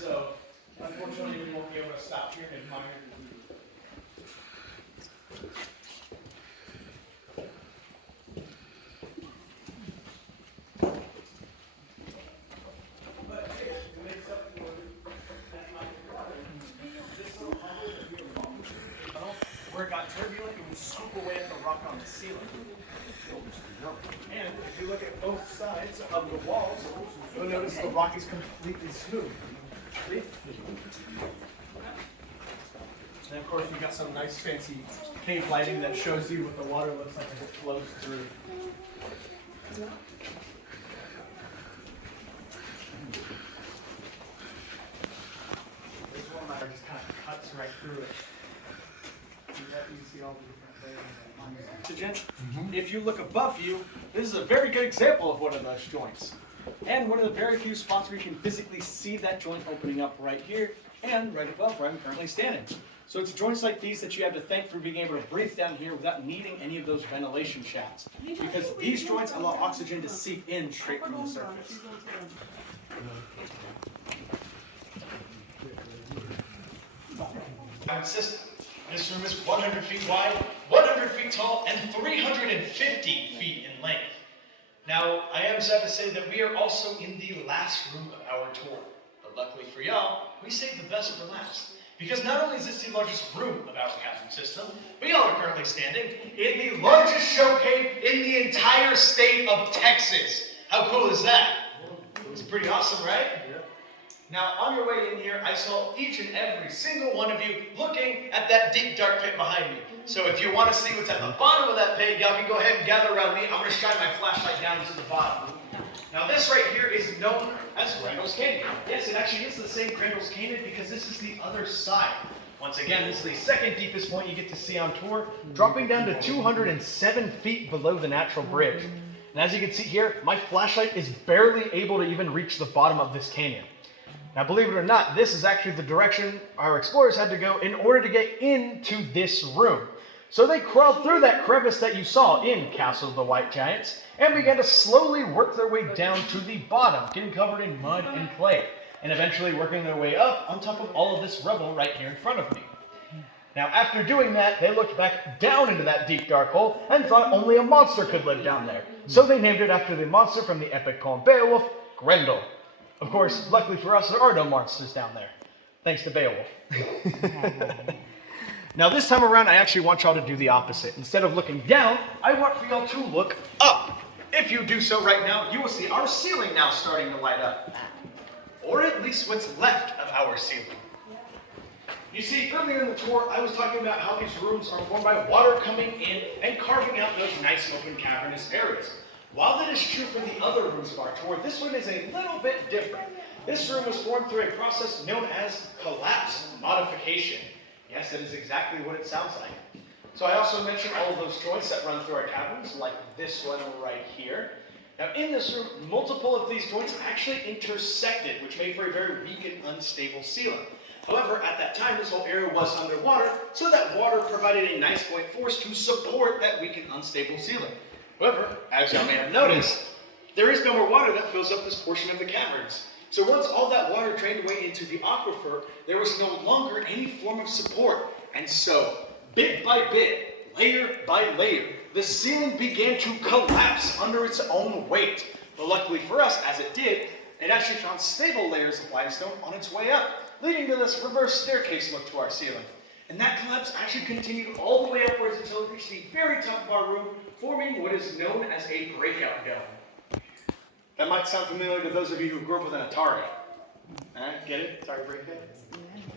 So, unfortunately, we won't be able to stop here and admire the view. But hey, to make something that might be water, this little hallway that we were walking through, where it got turbulent, it would scoop away at the rock on the ceiling. And if you look at both sides of the walls, you'll notice the rock is completely smooth. And of course, we've got some nice fancy cave lighting that shows you what the water looks like as it flows through. This one that just kind of cuts right through it. You can see all the different layers. Oxygen. If you look above you, this is a very good example of one of those joints. And one of the very few spots where you can physically see that joint opening up right here and right above where I'm currently standing. So it's joints like these that you have to thank for being able to breathe down here without needing any of those ventilation shafts. Because these joints allow oxygen to seep in straight from the surface. System. This room is 100 feet wide, 100 feet tall, and 350 feet in length. Now, I am sad to say that we are also in the last room of our tour. But luckily for y'all, we saved the best for last. Because not only is this the largest room of our cavern system, but y'all are currently standing in the largest show cave in the entire state of Texas. How cool is that? It's pretty awesome, right? Now, on your way in here, I saw each and every single one of you looking at that deep, dark pit behind me. So if you want to see what's at the bottom of that pit, y'all can go ahead and gather around me. I'm going to shine my flashlight down to the bottom. Now, this right here is known as Grendel's Canyon. Yes, it actually is the same Grendel's Canyon because this is the other side. Once again, this is the second deepest point you get to see on tour, dropping down to 207 feet below the natural bridge. And as you can see here, my flashlight is barely able to even reach the bottom of this canyon. Now, believe it or not, this is actually the direction our explorers had to go in order to get into this room. So they crawled through that crevice that you saw in Castle of the White Giants and began to slowly work their way down to the bottom, getting covered in mud and clay, and eventually working their way up on top of all of this rubble right here in front of me. Now, after doing that, they looked back down into that deep, dark hole and thought only a monster could live down there. So they named it after the monster from the epic poem Beowulf, Grendel. Of course, luckily for us, there are no monsters down there, thanks to Beowulf. Now, this time around, I actually want y'all to do the opposite. Instead of looking down, I want for y'all to look up. If you do so right now, you will see our ceiling now starting to light up. Or at least what's left of our ceiling. You see, earlier in the tour, I was talking about how these rooms are formed by water coming in and carving out those nice open cavernous areas. While that is true for the other rooms of our tour, this one is a little bit different. This room was formed through a process known as collapse modification. Yes, that is exactly what it sounds like. So I also mentioned all of those joints that run through our caverns, like this one right here. Now in this room, multiple of these joints actually intersected, which made for a very weak and unstable ceiling. However, at that time, this whole area was underwater, so that water provided a nice buoyant force to support that weak and unstable ceiling. However, as y'all may have noticed, there is no more water that fills up this portion of the caverns. So once all that water drained away into the aquifer, there was no longer any form of support. And so, bit by bit, layer by layer, the ceiling began to collapse under its own weight. But luckily for us, as it did, it actually found stable layers of limestone on its way up, leading to this reverse staircase look to our ceiling. And that collapse actually continued all the way upwards until it reached the very top of our room, forming what is known as a breakout dome. That might sound familiar to those of you who grew up with an Atari. Get it? Atari breakout?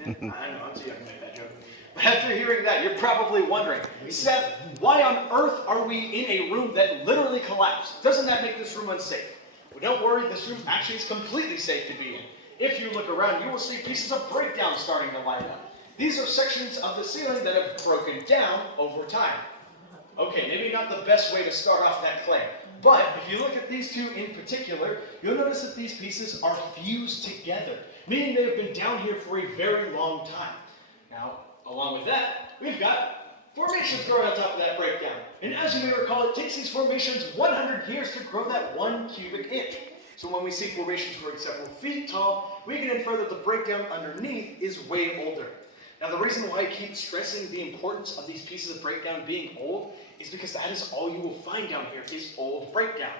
I know, I'm too young to make that joke. But after hearing that, you're probably wondering, Seth, why on earth are we in a room that literally collapsed? Doesn't that make this room unsafe? Well, don't worry, this room actually is completely safe to be in. If you look around, you will see pieces of breakdown starting to light up. These are sections of the ceiling that have broken down over time. Okay, maybe not the best way to start off that claim, but if you look at these two in particular, you'll notice that these pieces are fused together, meaning they have been down here for a very long time. Now, along with that, we've got formations growing on top of that breakdown. And as you may recall, it takes these formations 100 years to grow that 1 cubic inch. So when we see formations growing several feet tall, we can infer that the breakdown underneath is way older. Now, the reason why I keep stressing the importance of these pieces of breakdown being old is because that is all you will find down here is old breakdown.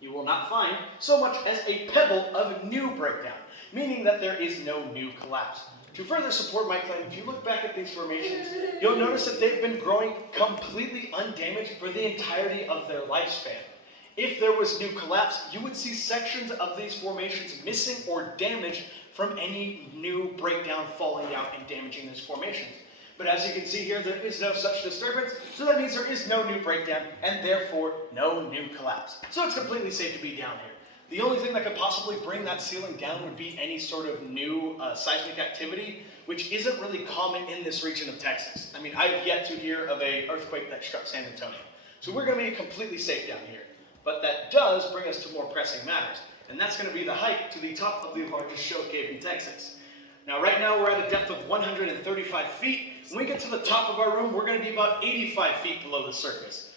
You will not find so much as a pebble of new breakdown, meaning that there is no new collapse. To further support my claim, if you look back at these formations, you'll notice that they've been growing completely undamaged for the entirety of their lifespan. If there was new collapse, you would see sections of these formations missing or damaged from any new breakdown falling out and damaging these formations. But as you can see here, there is no such disturbance, so that means there is no new breakdown, and therefore no new collapse. So it's completely safe to be down here. The only thing that could possibly bring that ceiling down would be any sort of new seismic activity, which isn't really common in this region of Texas. I mean, I've yet to hear of an earthquake that struck San Antonio. So we're going to be completely safe down here. But that does bring us to more pressing matters, and that's going to be the hike to the top of the largest shell cave in Texas. Now, right now, we're at a depth of 135 feet. When we get to the top of our room, we're going to be about 85 feet below the surface.